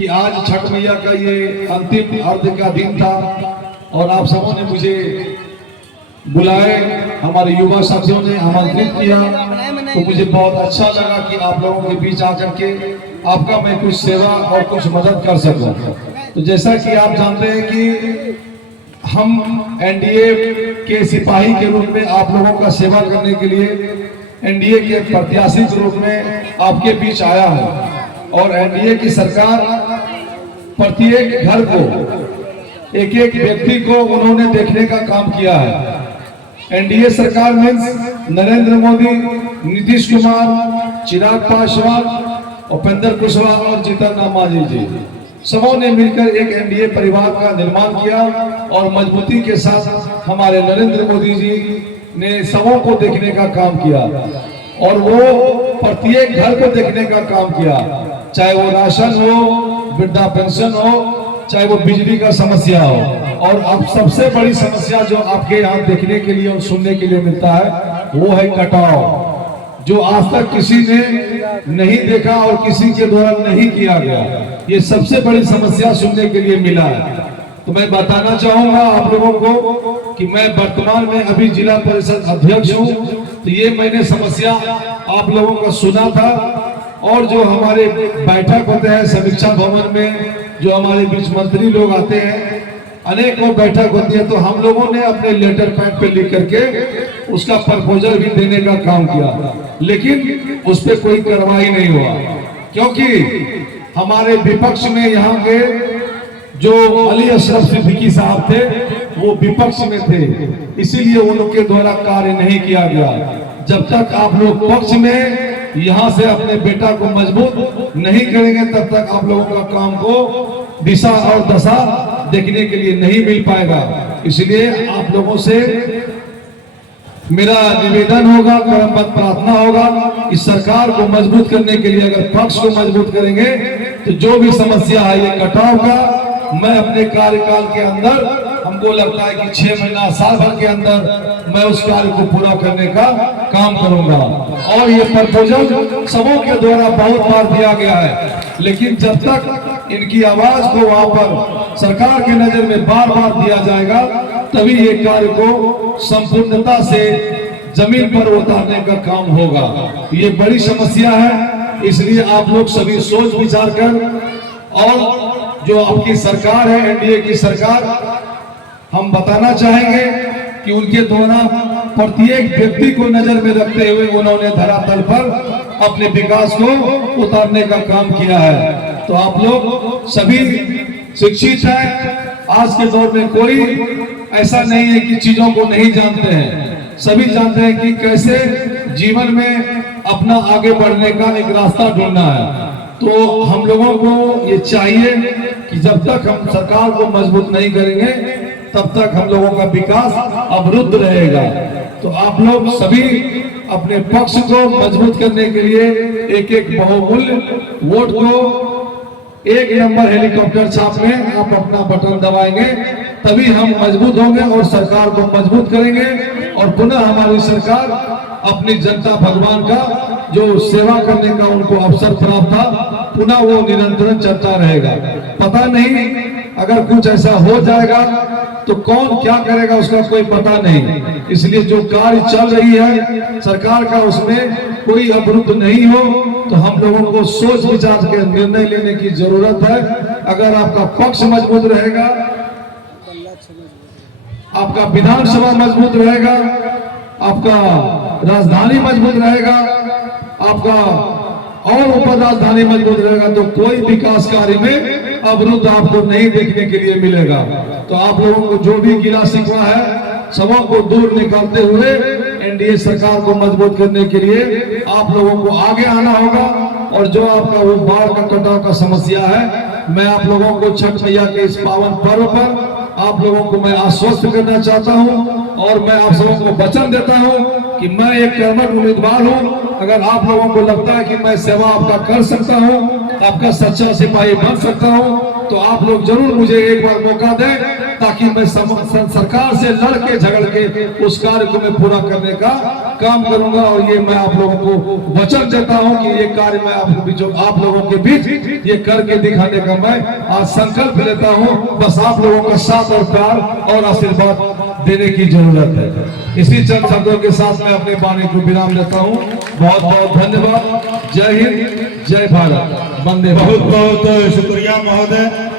कि आज छठ मैया का ये अंतिम अर्घ का दिन था और आप सबों ने मुझे बुलाए, हमारे युवा साथियों ने आमंत्रित किया, तो मुझे बहुत अच्छा लगा कि आप लोगों के बीच आकर के आपका मैं कुछ सेवा और कुछ मदद कर सकूं। तो जैसा कि आप जानते हैं कि हम एनडीए के सिपाही के रूप में आप लोगों का सेवा करने के लिए एनडीए के प्रत्याशी के रूप में आपके बीच आया हूं और एनडीए की सरकार प्रत्येक घर को एक एक व्यक्ति को उन्होंने देखने का काम किया है। एनडीए सरकार में नरेंद्र मोदी, नीतीश कुमार, चिराग पासवान, उपेंद्र कुशवाहा और जीतन राम मांझी जी सबों ने मिलकर एक एनडीए परिवार का निर्माण किया और मजबूती के साथ हमारे नरेंद्र मोदी जी ने सबों को देखने का काम किया और वो प्रत्येक घर को देखने का काम किया, चाहे वो राशन हो, वृद्धा पेंशन हो, चाहे वो बिजली का समस्या हो। और अब सबसे बड़ी समस्या जो आपके यहाँ देखने के लिए और सुनने के लिए मिलता है वो है कटाव, जो आज तक किसी ने नहीं देखा और किसी के द्वारा नहीं किया गया। ये सबसे बड़ी समस्या सुनने के लिए मिला है। तो मैं बताना चाहूंगा आप लोगों को कि मैं वर्तमान में अभी जिला परिषद अध्यक्ष हूँ, तो ये मैंने समस्या आप लोगों का सुना था और जो हमारे बैठक होते हैं समीक्षा भवन में, जो हमारे बीच मंत्री लोग आते हैं, अनेकों बैठक होती है, तो हम लोगों ने अपने लेटर पैड पे लिख करके उसका प्रपोजल भी देने का काम किया, लेकिन उस पर कोई कार्रवाई नहीं हुआ क्योंकि हमारे विपक्ष में यहाँ के जो अली अशरफ सिद्दीकी साहब थे वो विपक्ष में थे, इसीलिए उनके द्वारा कार्य नहीं किया गया। जब तक आप लोग पक्ष में यहाँ से अपने बेटा को मजबूत नहीं करेंगे तब तक आप लोगों का काम को दिशा और दशा देखने के लिए नहीं मिल पाएगा। इसलिए आप लोगों से मेरा निवेदन होगा, करमबद्ध प्रार्थना होगा कि सरकार को मजबूत करने के लिए अगर पक्ष को मजबूत करेंगे तो जो भी समस्या है ये कटाव का, मैं अपने कार्यकाल के अंदर, हमको लगता है कि 6 महीना साल भर के अंदर मैं उस कार्य को पूरा करने का काम करूंगा। और ये प्रपोजल सबों के द्वारा बहुत बार दिया गया है, लेकिन जब तक इनकी आवाज को वहां पर सरकार की नजर में बार बार दिया जाएगा तभी ये कार्य को संपूर्णता से जमीन पर उतारने का काम होगा। ये बड़ी समस्या है, इसलिए आप लोग सभी सोच विचार कर, और जो आपकी सरकार है एनडीए की सरकार, हम बताना चाहेंगे कि उनके द्वारा प्रत्येक व्यक्ति को नजर में रखते हुए उन्होंने धरातल पर अपने विकास को उतारने का काम किया है। तो आप लोग सभी शिक्षित हैं, आज के दौर में कोई ऐसा नहीं है कि चीजों को नहीं जानते हैं, सभी जानते हैं कि कैसे जीवन में अपना आगे बढ़ने का एक रास्ता ढूंढना है। तो हम लोगों को ये चाहिए कि जब तक हम सरकार को मजबूत नहीं करेंगे तब तक हम लोगों का विकास अवरुद्ध रहेगा। तो आप लोग सभी अपने पक्ष को मजबूत करने के लिए एक एक बहुमूल्य वोट को 1 नंबर हेलीकॉप्टर छाप में आप अपना बटन दबाएंगे, तभी हम मजबूत होंगे और सरकार को मजबूत करेंगे और पुनः हमारी सरकार अपनी जनता भगवान का जो सेवा करने का उनको अवसर प्राप्त था, पुनः वो निरंतर चलता रहेगा। पता नहीं अगर कुछ ऐसा हो जाएगा तो कौन क्या करेगा उसका कोई पता नहीं, इसलिए जो कार्य चल रही है सरकार का उसमें कोई अवरुद्ध नहीं हो, तो हम लोगों को सोच विचार के निर्णय लेने की जरूरत है। अगर आपका पक्ष मजबूत रहेगा, आपका विधानसभा मजबूत रहेगा, आपका राजधानी मजबूत रहेगा, आपका और उप राजधानी मजबूत रहेगा, तो कोई विकास कार्य में अवरुद्ध आपको नहीं देखने के लिए मिलेगा। तो आप लोगों को जो भी गिला शिकवा है सबों को दूर निकालते हुए एनडीए सरकार को मजबूत करने के लिए आप लोगों को आगे आना होगा। और जो आपका वो बाढ़ का कटाव का समस्या है, मैं आप लोगों को छठ मैया के इस पावन पर्व पर आप लोगों को मैं आश्वस्त करना चाहता हूं और मैं आप सबों को वचन देता हूं कि मैं एक कर्मठ उम्मीदवार हूं। अगर आप लोगों को लगता है कि मैं सेवा आपका कर सकता हूं, आपका सच्चा सिपाही बन सकता हूं, तो आप लोग जरूर मुझे एक बार मौका दें, ताकि मैं सरकार से लड़ के झगड़ के उस कार्य को मैं पूरा करने का काम करूंगा। और ये मैं आप लोगों को वचन देता हूं कि ये कार्य मैं आप लोगों के बीच ये करके दिखाने का मैं आज संकल्प लेता हूं। बस आप लोगों का साथ और प्यार और आशीर्वाद देने की जरूरत है। इसी चंद शब्दों के साथ मैं अपने वाणी को विराम देता हूं। बहुत बहुत धन्यवाद। जय हिंद, जय भारत, वंदे मातरम। बहुत बहुत शुक्रिया महोदय।